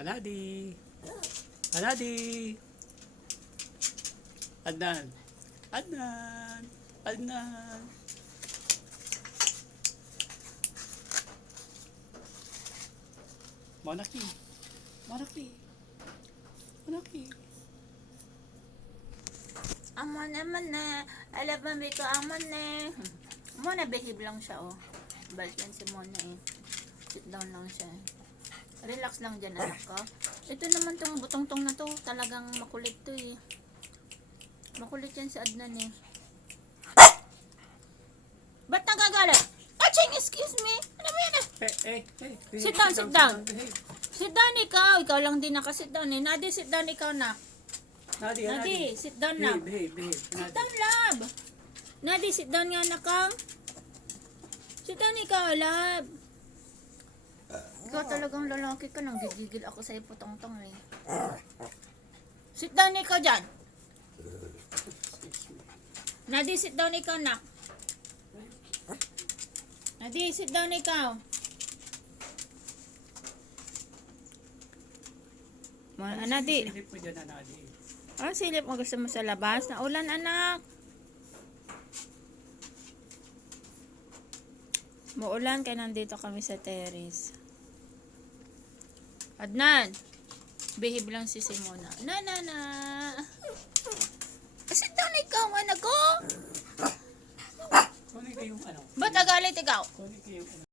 Aladi. Aladi. Adnan. Adnan. Adnan. Monarchy. Monarchy. Monarchy. Amon naman na. Alam mo ko amon na. Mona behave lang siya oh. Balik yan si Mona eh. Sit down lang siya. Relax lang dyan anak ko. Ito naman tong butong-tong na to. Talagang makulit to eh. Makulit yan si Adnan eh. Ba't nagagalit? Aching, excuse me. Ano ba yan eh? Hey. Sit down, sit down. Sit down ikaw. Ikaw lang din nakasit down eh. Nadi, sit down ikaw na. Nadi, sit down na. Behave. Sit down, love. Nadi, sit down nga na kang. Sit down ikaw, love. Ikaw talagang lalaki ka. Nang gigigil ako sa'yo putong-tong eh. Sit down ikaw dyan. Nadi, sit down ikaw na. Nadi, sit down ikaw. Nadi. Silip mo dyan, Nadi. Ah, silip mo gusto mo sa labas? Naulan, anak. Muulan kaya nandito kami sa terrace. Adnan, behave lang si Simona. Na. Sit down ikaw, anak ko. Kunin ko yung ano. Ba't nagalit ikaw? Kunin ko yung ano.